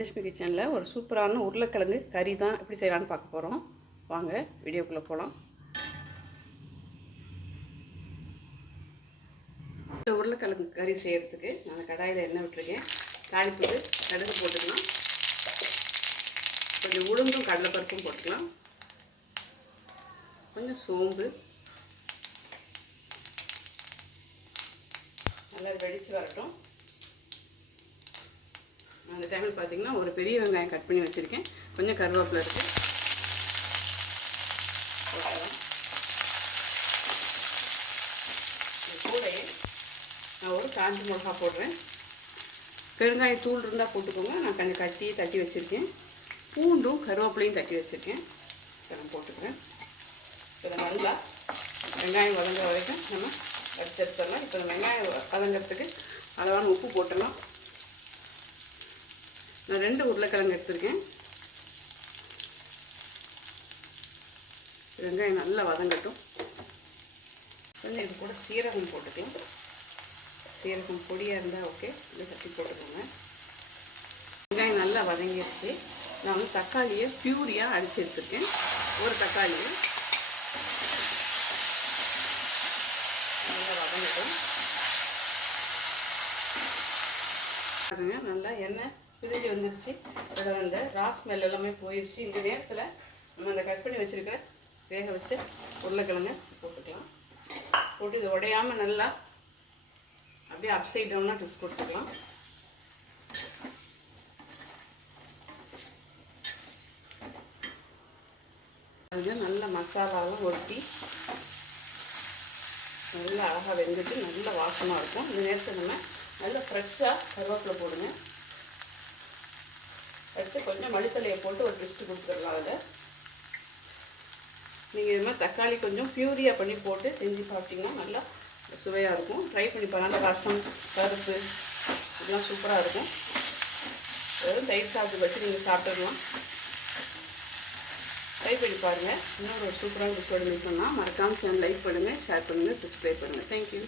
லட்சுமி கிச்சனில் ஒரு சூப்பரான உருளைக்கிழங்கு கறி தான் எப்படி செய்யலான்னு பார்க்க போகிறோம் வாங்க வீடியோக்குள்ளே போகலாம் இந்த உருளைக்கிழங்கு கறி செய்கிறதுக்கு நான் கடாயில் எண்ணெய் விட்டுருக்கேன். தாளிப்புக்கு கடுகு போட்டுக்கலாம். கொஞ்சம் உளுந்தும் கடலைப்பருப்பும் போட்டுக்கலாம். கொஞ்சம் சோம்பு. நல்லா வெடித்து வரட்டும். டைமில் பார்த்தீங்கன்னா ஒரு பெரிய வெங்காயம் கட் பண்ணி வச்சுருக்கேன். கொஞ்சம் கருவேப்பிலை இருக்குது போட்டுக்கலாம். நான் ஒரு காஞ்சி மிளகா போடுறேன். பெருங்காயம் தூள் இருந்தால் போட்டுக்கோங்க. நான் கொஞ்சம் கட்டி தட்டி வச்சுருக்கேன். பூண்டும் கருவேப்பிலையும் தட்டி வச்சுருக்கேன். இதை போட்டுக்கிறேன். இதை நல்லா வெங்காயம் வதங்குற வரைக்கும் நம்ம வச்சு எடுத்துடலாம். இப்போ வெங்காயம் வதங்கிறதுக்கு அளவான உப்பு போட்டுடலாம். நான் ரெண்டு உருளைக்கிழங்கு எடுத்திருக்கேன். வெங்காயம் நல்லா வதங்கட்டும். கொஞ்சம் இது கூட சீரகம் போட்டுக்கலாம். சீரகம் பொடியாக இருந்தால் ஓகே இதை தட்டி போட்டுக்கோங்க. வெங்காயம் நல்லா வதங்கிடுச்சு நான் வந்து தக்காளியை பியூரியாக அடித்து எடுத்துருக்கேன் ஒரு தக்காளியை. நல்லா வதங்கட்டும். பாருங்கள் நல்லா எண்ணெய் பிரிஞ்சு வந்துருச்சு. அதில் அந்த ராஸ் மெல் எல்லாமே போயிடுச்சு இந்த நேரத்தில் நம்ம அந்த கட் பண்ணி வச்சுருக்கிற வேக வச்ச உருளைக்கிழங்கு போட்டுக்கலாம். போட்டு இது உடையாமல் நல்லா அப்படியே அப்சைட் டவுனாக ட்விஸ்ட் கொடுத்துக்கலாம். அது நல்ல மசாலாவும் ஒட்டி நல்லா அழகாக வெந்துட்டு நல்ல வாசமாக இருக்கும். இந்த நேரத்தில் நம்ம நல்லா ஃப்ரெஷ்ஷாக கருவேப்பிலை போடுங்க. எடுத்து கொஞ்சம் மல்லித்தலையை போட்டு ஒரு ட்விஸ்ட்டு கொடுத்துடலாம் அதை நீங்கள் இது மாதிரி தக்காளி கொஞ்சம் பியூரியாக பண்ணி போட்டு செஞ்சு சாப்பிட்டிங்கன்னா நல்லா சுவையாக இருக்கும். ட்ரை பண்ணி பாருங்க. ரசம் பருப்பு இதெல்லாம் சூப்பராக இருக்கும். வெறும் தயிர் சாப்பிட்டு வச்சு நீங்கள் சாப்பிட்டுடலாம். ட்ரை பண்ணி பாருங்கள் இன்னொரு ஒரு சூப்பரான டிஷ் மீட் பண்ணால் மறக்காமல் சேனல் லைக் பண்ணுங்கள் ஷேர் பண்ணுங்கள் சப்ஸ்கிரைப் பண்ணுங்கள் தேங்க்யூ